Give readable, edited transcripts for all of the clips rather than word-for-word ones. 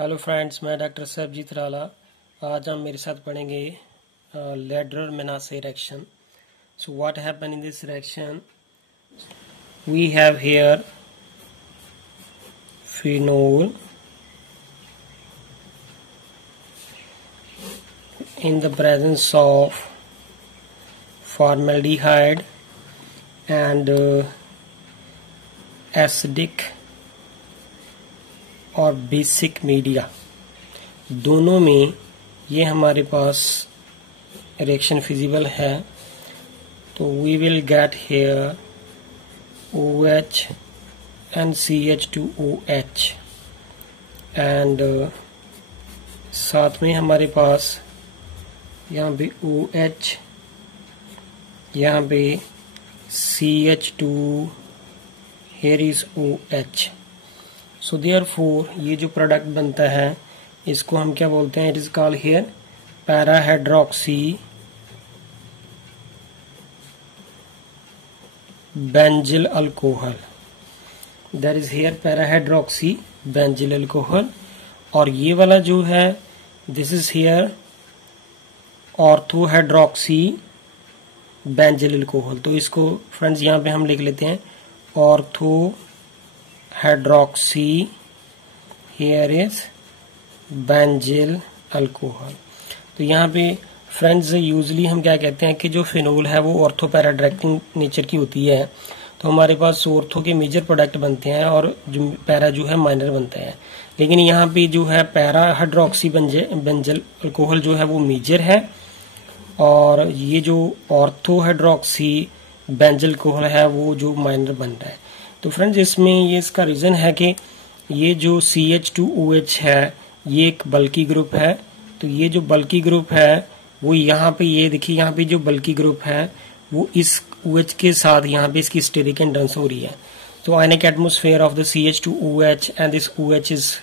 Hello friends, मैं doctor Sarabjit राला। आज हम मेरे साथ पढ़ेंगे Lederer-Menasse reaction. So what happened in this reaction? We have here phenol in the presence of formaldehyde and acidic और basic media, दोनों में ये हमारे पास रिएक्शन फिजिबल है। तो we will get here OH and CH2OH and साथ में हमारे पास यहाँ पे OH, यहाँ पे CH2, here is OH। So therefore ये जो प्रोडक्ट बनता है इसको हम क्या बोलते हैं? It is called here para hydroxy benzyl alcohol. That is here para hydroxy benzyl alcohol. और ये वाला जो है this is here ortho hydroxy benzyl alcohol. तो इसको फ्रेंड्स यहाँ पे हम लिख लेते हैं ortho hydroxy, here is benzyl alcohol. तो यहाँ पे फ्रेंड्स यूजली हम क्या कहते हैं कि जो फिनोल है वो ऑर्थो पैराडायरेक्टिंग नेचर की होती है। तो हमारे पास ऑर्थो के मेजर प्रोडक्ट बनते हैं और जो पैरा जो है माइनर बनते हैं। लेकिन यहाँ पे जो है पैरा हाइड्रोक्सी बेंजिल अल्कोहल जो है वो मेजर है और ये जो ऑर्थो हाइड्रोक्सी बेंजिल अल्कोहल है वो जो माइनर बन रहा है। तो फ्रेंड्स इसमें ये इसका रीजन है कि ये जो CH2OH है ये एक बल्की ग्रुप है। तो ये जो बल्की ग्रुप है वो यहाँ पे, ये देखिए यहाँ पे जो बल्की ग्रुप है वो इस OH के साथ यहाँ पे इसकी स्टेरिक हिंड्रेंस हो रही है। तो ionic atmosphere of the CH2OH and this OH is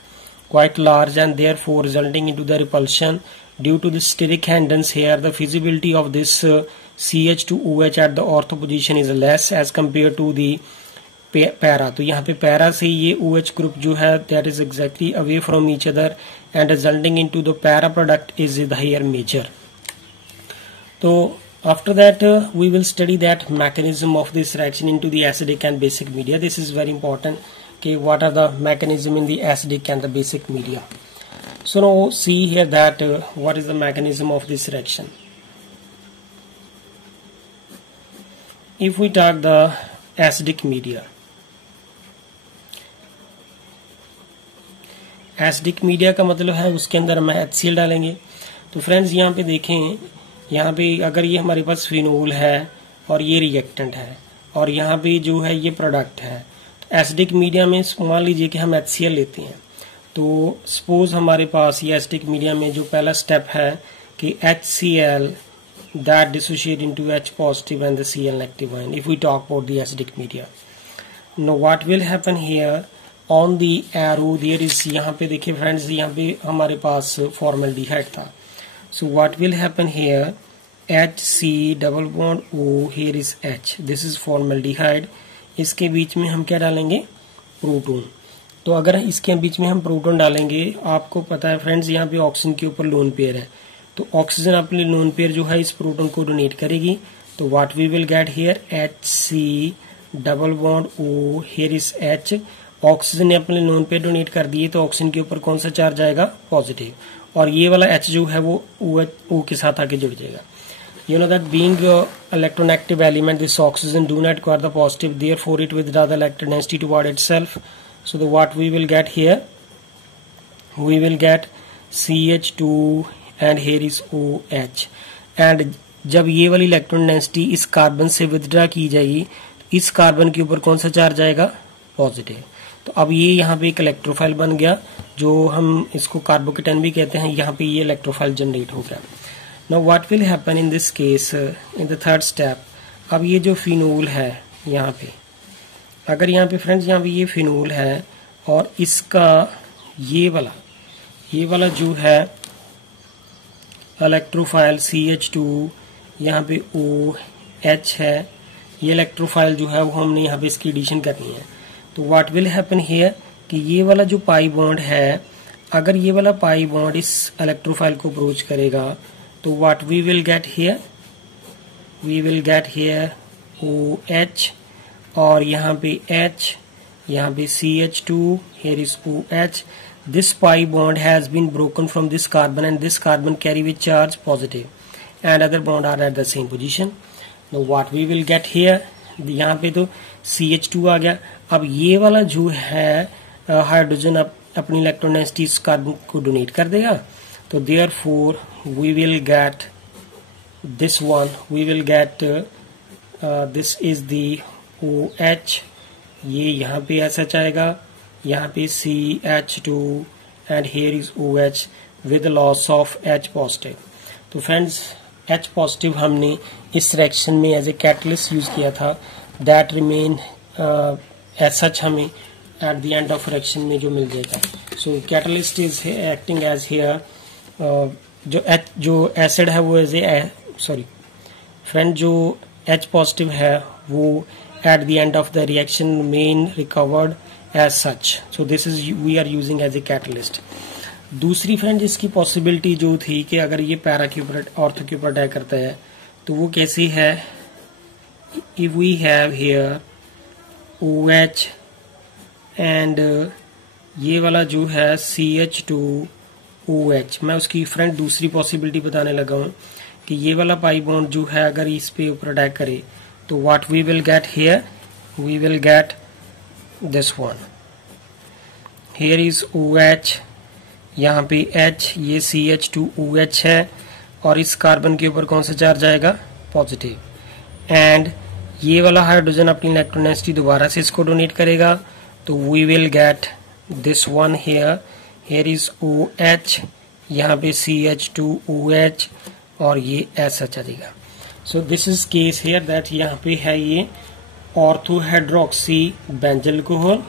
quite large and therefore resulting into the repulsion due to the steric hindrance here the feasibility of this CH2OH at the ortho position is less as compared to the para. तो यहाँ पे para से ये OH group जो है that is exactly away from each other and resulting into the para product is the higher major. तो after that we will study that mechanism of this reaction into the acidic and basic media. This is very important कि what are the mechanism in the acidic and the basic media. So now see here that what is the mechanism of this reaction. If we talk the acidic media, acidic media का मतलब है उसके अंदर हम HCl डालेंगे। तो friends यहाँ पे देखें, यहाँ पे अगर ये हमारे पास फिनोल है और ये रिएक्टेंट है और यहाँ पे जो है ये प्रोडक्ट है, तो एसिडिक मीडिया में मान लीजिए कि हम HCl लेते हैं। तो सपोज हमारे पास ये एसिडिक मीडिया में जो पहला स्टेप है कि HCl that dissociate into H positive and the Cl negative ion if we talk about the acidic media. Now what will happen here on the arrow there is, यहाँ पे देखिए friends यहाँ पे हमारे पास फॉर्मल्डिहाइड था। So what will happen here, HC double bond O, here is H, this is formaldehyde। इसके बीच में हम क्या डालेंगे? प्रोटोन। तो अगर इसके बीच में हम प्रोटोन डालेंगे, आपको पता है फ्रेंड्स यहाँ पे ऑक्सीजन के ऊपर लोन पेयर है, तो ऑक्सीजन अपनी लोन पेयर जो है इस प्रोटोन को डोनेट करेगी। तो what we will get here HC double bond O, here is H। Oxygen ने अपने लोन पेयर डोनेट कर दिए तो ऑक्सीजन के ऊपर कौन सा चार्ज आएगा? पॉजिटिव। और ये वाला H जो है वो O के साथ आके जुड़ जाएगा। You know that being electronegative element, this oxygen do not acquire the positive, therefore it withdraw the electron density toward itself. So the what we will get here, we will get CH2 and here is OH। and जब ये वाली electron density इस carbon से withdraw की जाएगी, इस carbon के ऊपर कौन सा चार्ज आएगा? पॉजिटिव। तो अब ये यहाँ पे एक इलेक्ट्रोफाइल बन गया, जो हम इसको कार्बोकेटन भी कहते हैं। यहाँ पे ये इलेक्ट्रोफाइल जनरेट हो गया। Now what will happen in this case in the third step. अब ये जो फिनोल है यहाँ पे, अगर यहाँ पे फ्रेंड्स यहाँ पे ये फिनोल है और इसका ये वाला जो है इलेक्ट्रोफाइल CH2, यहाँ पे OH है, ये इलेक्ट्रोफाइल जो है वो हमने यहाँ पे इसकी एडिशन करनी है। तो व्हाट विल हैपन हियर कि ये वाला जो पाई बॉन्ड है अगर ये वाला पाई बॉन्ड इस इलेक्ट्रोफाइल को अप्रोच करेगा तो what we will get here, we will get here OH और यहाँ पे H, यहाँ पे CH2, here is OH. This pi bond has been broken from this carbon and this carbon carry with charge positive and other bond are at the same position. Now what we will get here, यहाँ पे तो CH2 आ गया. अब ये वाला जो है hydrogen अपनी इलेक्ट्रोनेगेटिविटी इस कार्बन को डोनेट कर देगा, तो therefore we will get this one, we will get this is the OH. ये यहाँ पे SH आएगा, यहाँ पे CH2 and here is OH with the loss of H positive. तो फ्रेंड्स H पॉजिटिव हमने इस रिएक्शन में एज ए कैटलिस्ट यूज किया था, दैट रिमेन SH हमें at the end of reaction में जो मिल जाएगा. So catalyst is acting as here, जो एसिड है वो एज ए सॉरी फ्रेंड जो H पॉजिटिव है वो at the end of the reaction main recovered as such. So this is we are using as a catalyst. दूसरी friend इसकी possibility जो थी कि अगर ये पैरा के ऊपर ऑर्थो के ऊपर अटैक करता है तो वो कैसी है, if we have here OH and ये वाला जो है CH2OH, मैं उसकी फ्रेंड दूसरी पॉसिबिलिटी बताने लगा हूँ कि ये वाला पाई बॉन्ड जो है अगर इस पे ऊपर अटैक करे तो what we will get here, we will get this one. Here is OH, यहाँ पे H, ये CH2OH है और इस कार्बन के ऊपर कौन सा चार्ज आएगा, पॉजिटिव. एंड ये वाला हाइड्रोजन अपनी इलेक्ट्रोनेगेटिविटी दोबारा से इसको डोनेट करेगा तो we will get this one here. Here is OH, यहाँ पे CH2OH और ये SH आ जाएगा. So this is case here that यहाँ पे है ये ऑर्थो हाइड्रोक्सी बेंजल अल्कोहल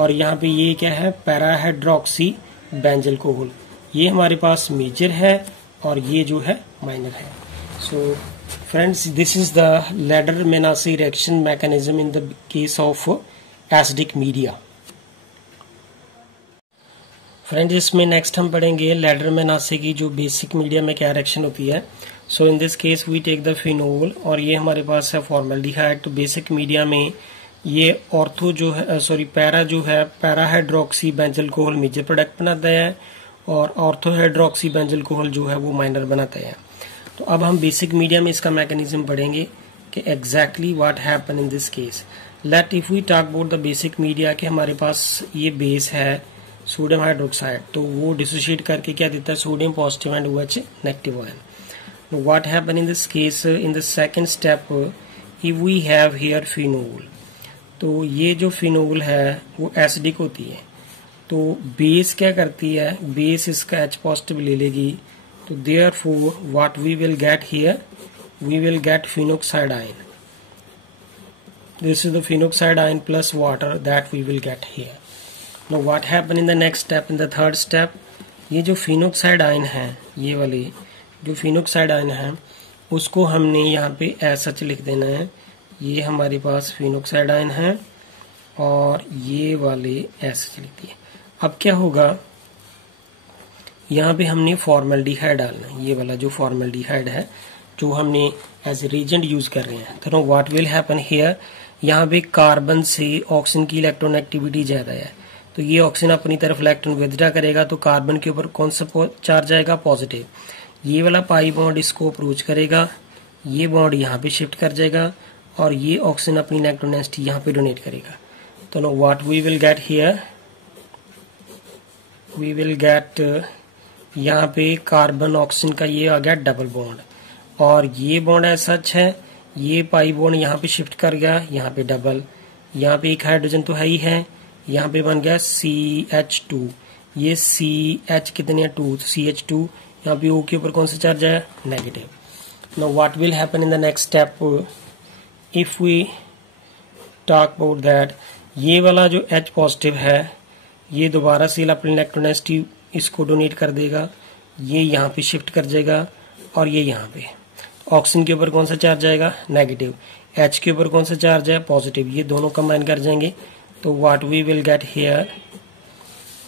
और यहाँ पे ये क्या है, पैरा हाइड्रोक्सी बेंजल अल्कोहल. ये हमारे पास मेजर है और ये जो है माइनर है. So friends this is the Lederer Manasse reaction mechanism in the case of acidic media. Friends इसमें नेक्स्ट हम पढ़ेंगे लैडर मेनासी की जो बेसिक मीडिया में क्या रिएक्शन होती है. So in this case we take the phenol और ये हमारे पास है फॉर्मल्डिहाइड. तो बेसिक मीडिया में ये ऑर्थो जो है सॉरी पैरा जो है para hydroxy benzyl alcohol major product बनाता है और ऑर्थो हाइड्रोक्सी बेंजल अल्कोहल जो है वो माइनर बनाता है. तो अब हम बेसिक मीडिया में इसका मैकेनिज्म पढ़ेंगे कि exactly what happen in this case. Let if we talk about the basic media कि हमारे पास ये बेस है सोडियम हाइड्रोक्साइड, तो वो डिसोशिएट करके क्या देता है, sodium positive and OH negative ion. What happen in this case in the second step if we have here phenol, तो ये जो फिनोल है वो एसिडिक होती है. तो बेस क्या करती है, बेस इसका H पॉजिटिव ले लेगी तो therefore what we will get here, we will get phenoxide ion. This is the phenoxide ion plus water that we will get here. Now what happen in the next step, in the third step, ये जो phenoxide ion है, ये वाली जो phenoxide ion है उसको हमने यहाँ पे SH लिख देना है. ये हमारे पास फिनोक्साइड आयन है और ये वाले SH लिख दिए. अब क्या होगा, यहाँ पे हमने फॉर्मल्डिहाइड डालना है. ये वाला जो फॉर्मल्डिहाइड है जो हमने एज ए रिएजेंट यूज कर रहे हैं. तो व्हाट विल हैपन हियर, यहाँ पे कार्बन से ऑक्सीजन की इलेक्ट्रोनेगेटिविटी ज्यादा है तो ये ऑक्सीजन अपनी तरफ इलेक्ट्रॉन विथड्रॉ करेगा तो कार्बन के ऊपर कौन सा चार्ज आएगा, पॉजिटिव. ये वाला पाई बॉन्ड इसको अप्रोच करेगा, ये बॉन्ड यहाँ पे शिफ्ट कर जाएगा और ये ऑक्सीजन अपनी इलेक्ट्रोनेगेटिविटी यहाँ पे डोनेट करेगा. तो no what we will get here, we will get यहाँ पे कार्बन ऑक्सीजन का ये आ गया डबल बॉन्ड और ये बॉन्ड ऐसा है, ये पाई बॉन्ड यहाँ पे शिफ्ट कर गया, यहाँ पे डबल, यहाँ पे एक हाइड्रोजन तो है ही है, यहाँ पे बन गया CH2, ये CH कितने हैं 2, CH2, यहाँ पे O के ऊपर कौन सा चार्ज है, negative. Now what will happen in the next step if we talk about that, ये वाला जो H पॉजिटिव है ये दोबारा से अपनी इलेक्ट्रोनेगेटिव इसको डोनेट कर देगा, ये यहाँ पे शिफ्ट कर जाएगा और ये यहाँ पे ऑक्सीजन के ऊपर कौन सा चार्ज आएगा, नेगेटिव. H के ऊपर कौन सा चार्ज है, पॉजिटिव. ये दोनों कंबाइन कर जाएंगे तो what we will get here,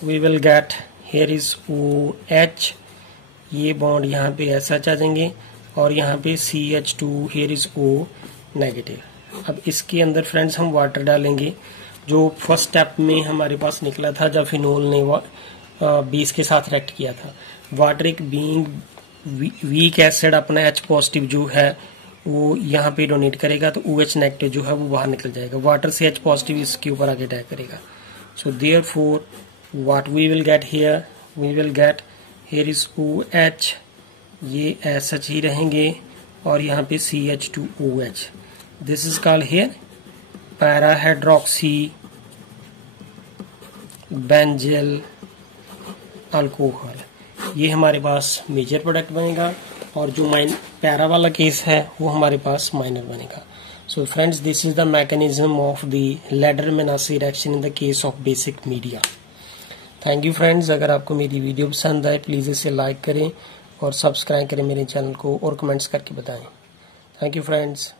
we will get here is OH, ये बॉन्ड यहाँ पे ऐसा आ जाएंगे और यहाँ पे CH2 here is O negative. अब इसके अंदर फ्रेंड्स हम वाटर डालेंगे, जो फर्स्ट स्टेप में हमारे पास निकला था जब फिनोल ने 20 के साथ रिएक्ट किया था। वाटर एक बीइंग वीक एसिड अपना H पॉजिटिव जो है वो यहाँ पे डोनेट करेगा, तो OH नेगेटिव जो है वो बाहर निकल जाएगा। वाटर से H पॉजिटिव इसके ऊपर आगे अटैक करेगा। So therefore what we will get here, we will get here is OH, ये सच ही रहेंगे और यहाँ पे CH2OH। This is called here para hydroxy benzyl alcohol. ये हमारे पास मेजर प्रोडक्ट बनेगा और जो पैरा वाला केस है वो हमारे पास माइनर बनेगा। So friends, this is the mechanism of the Lederer Manasse reaction in the case of basic media. Thank you friends. अगर आपको मेरी वीडियो पसंद आए प्लीज़ इसे लाइक करें और सब्सक्राइब करें मेरे चैनल को और कमेंट्स करके बताएं। Thank you friends.